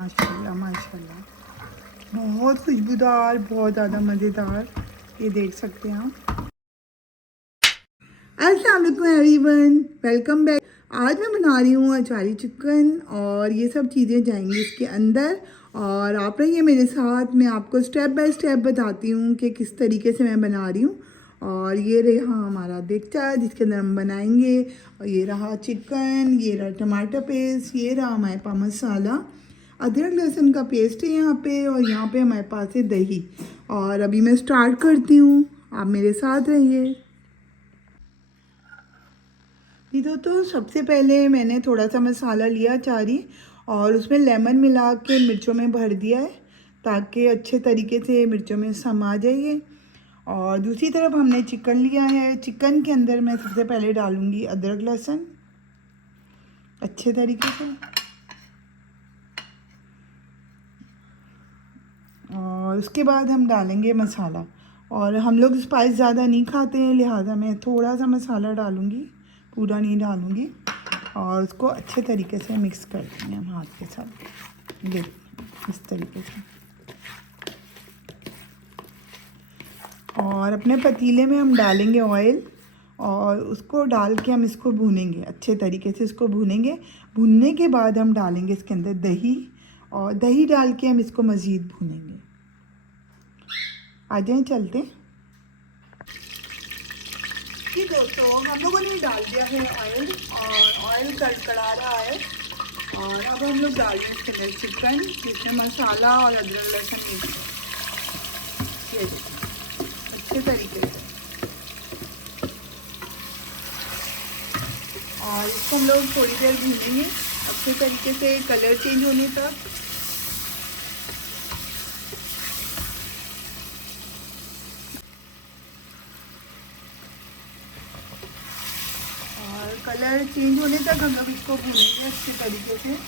माशाल्लाह माशाल्लाह, बहुत खुशबूदार, बहुत ज़्यादा मज़ेदार। ये देख सकते हैं आप। अस्सलाम वालेकुम एवरीवन, वेलकम बैक। आज मैं बना रही हूँ अचारी चिकन और ये सब चीज़ें जाएंगी इसके अंदर। और आप रहिए मेरे साथ, मैं आपको स्टेप बाय स्टेप बताती हूँ कि किस तरीके से मैं बना रही हूँ। और ये रहा हमारा देगचा जिसके अंदर हम बनाएंगे। और ये रहा चिकन, ये रहा टमाटर पेस्ट, ये रहा हमारे पास मसाला, अदरक लहसुन का पेस्ट है यहाँ पे, और यहाँ पे हमारे पास है दही। और अभी मैं स्टार्ट करती हूँ, आप मेरे साथ रहिए। तो सबसे पहले मैंने थोड़ा सा मसाला लिया अचारी, और उसमें लेमन मिला के मिर्चों में भर दिया है ताकि अच्छे तरीके से मिर्चों में समा जाइए। और दूसरी तरफ हमने चिकन लिया है। चिकन के अंदर मैं सबसे पहले डालूँगी अदरक लहसुन अच्छे तरीके से, और उसके बाद हम डालेंगे मसाला। और हम लोग स्पाइस ज़्यादा नहीं खाते हैं, लिहाजा मैं थोड़ा सा मसाला डालूँगी, पूरा नहीं डालूँगी। और उसको अच्छे तरीके से मिक्स कर देंगे हम हाथ के साथ, देखिए इस तरीके से। और अपने पतीले में हम डालेंगे ऑयल, और उसको डाल के हम इसको भूनेंगे अच्छे तरीके से। इसको भूनेंगे, भूनने के बाद हम डालेंगे इसके अंदर दही, और दही डाल के हम इसको मज़ीद भूनेंगे। आ जाएं चलते। जी दोस्तों, हम लोगों ने डाल दिया है ऑयल, और ऑयल कड़कड़ा रहा है। और अब हम लोग डाल देंगे इसके अंदर चिकन, जिसमें मसाला और अदरक लहसुन मिक्स ये अच्छे तरीके से। और इसको हम लोग थोड़ी देर भूनेंगे अच्छे तरीके से, कलर चेंज होने तक। और कलर चेंज होने तक हम लोग इसको भूनेंगे अच्छे तरीके से।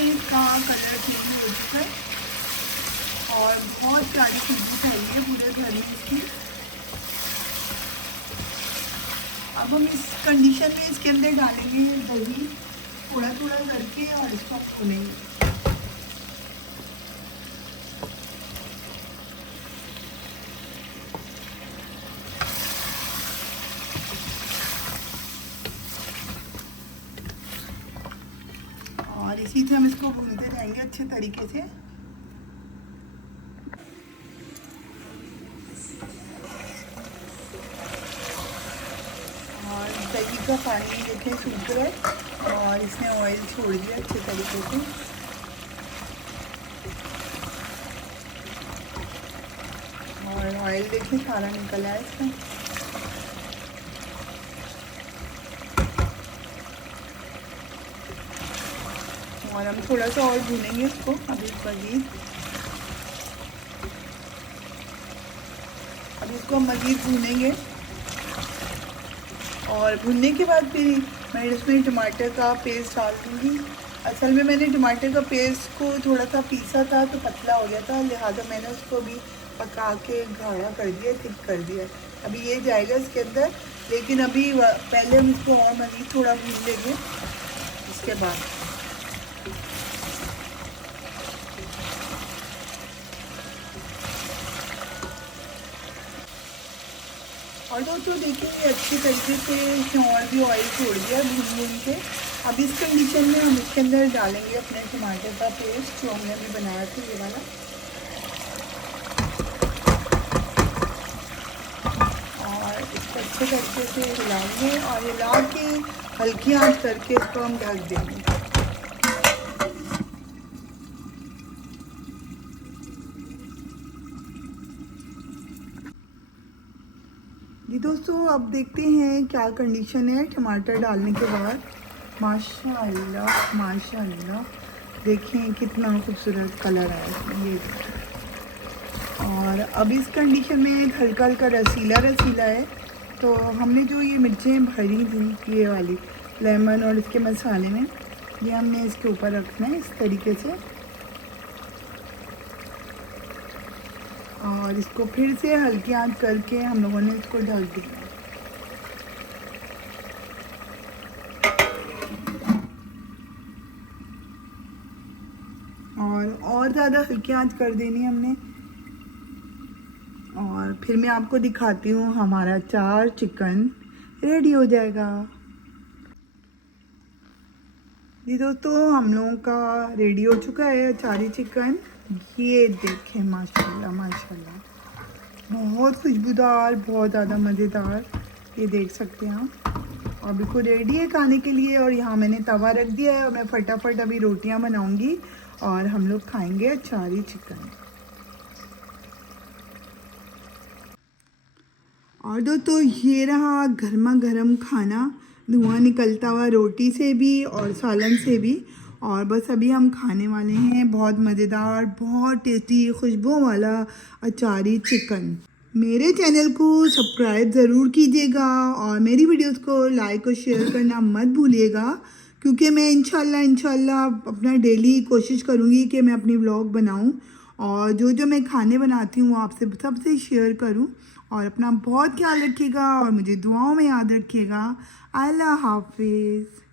इसका कलर चेंज हो चुका है, और बहुत प्यारी खुशबू फैली है पूरे घर में इसकी। अब हम इस कंडीशन में इसके अंदर डालेंगे दही थोड़ा थोड़ा करके, और इसको खोलेंगे। और इसी से हम इसको भूनते जाएंगे अच्छे तरीके से। और दही का पानी देखें सूख रहा है, और इसने ऑयल छोड़ दिया अच्छे तरीके से। और ऑयल देखें सारा निकल आया इसमें। और हम थोड़ा सा और भूनेंगे इसको अभी मज़ीद। अब इसको हम मज़ीद भूनेंगे, और भुनने के बाद फिर मैं इसमें टमाटर का पेस्ट डाल दूँगी। असल में मैंने टमाटर का पेस्ट को थोड़ा सा पीसा था तो पतला हो गया था, लिहाजा मैंने उसको भी पका के गाढ़ा कर दिया, थिक कर दिया। अभी ये जाएगा इसके अंदर, लेकिन अभी पहले हम इसको और मज़ीद थोड़ा भून लेंगे इसके बाद। और दोस्तों देखिए ये अच्छी तरीके से इसने और भी ऑयल छोड़ दिया भून भून के। अब इस कंडीशन में हम इसके अंदर डालेंगे अपने टमाटर का पेस्ट जो हमने अभी बनाया था, ये वाला। और इसको अच्छे तरीके से हिलाएंगे, और हिला के हल्की आंच करके इसको हम ढक देंगे। जी दोस्तों, अब देखते हैं क्या कंडीशन है टमाटर डालने के बाद। माशाल्लाह माशाल्लाह, देखें कितना खूबसूरत कलर है इसमें ये। और अब इस कंडीशन में हल्का हल्का रसीला रसीला है। तो हमने जो ये मिर्चें भरी थी ये वाली लेमन और इसके मसाले में, ये हमने इसके ऊपर रखना है इस तरीके से। और इसको फिर से हल्की आंच करके हम लोगों ने इसको ढक दिया। और ज़्यादा हल्की आंच कर देनी हमने। और फिर मैं आपको दिखाती हूँ हमारा अचार चिकन रेडी हो जाएगा। जी दोस्तों, हम लोगों का रेडी हो चुका है अचारी चिकन। ये देखें माशाल्लाह माशाल्लाह, बहुत खुशबूदार, बहुत ज़्यादा मज़ेदार। ये देख सकते हैं आप। और बिल्कुल रेडी है खाने के लिए। और यहाँ मैंने तवा रख दिया है और मैं फटाफट अभी रोटियाँ बनाऊँगी और हम लोग खाएँगे अचारी चिकन। और दोस्तों ये रहा गर्मा गर्म खाना, धुआं निकलता हुआ रोटी से भी और सालन से भी। और बस अभी हम खाने वाले हैं बहुत मज़ेदार, बहुत टेस्टी खुशबू वाला अचारी चिकन। मेरे चैनल को सब्सक्राइब ज़रूर कीजिएगा और मेरी वीडियोस को लाइक और शेयर करना मत भूलिएगा, क्योंकि मैं इंशाल्लाह अपना डेली कोशिश करूँगी कि मैं अपनी व्लॉग बनाऊँ और जो मैं खाने बनाती हूँ आपसे सबसे शेयर करूँ। और अपना बहुत ख्याल रखिएगा और मुझे दुआओं में याद रखिएगा। अल्लाह हाफिज़।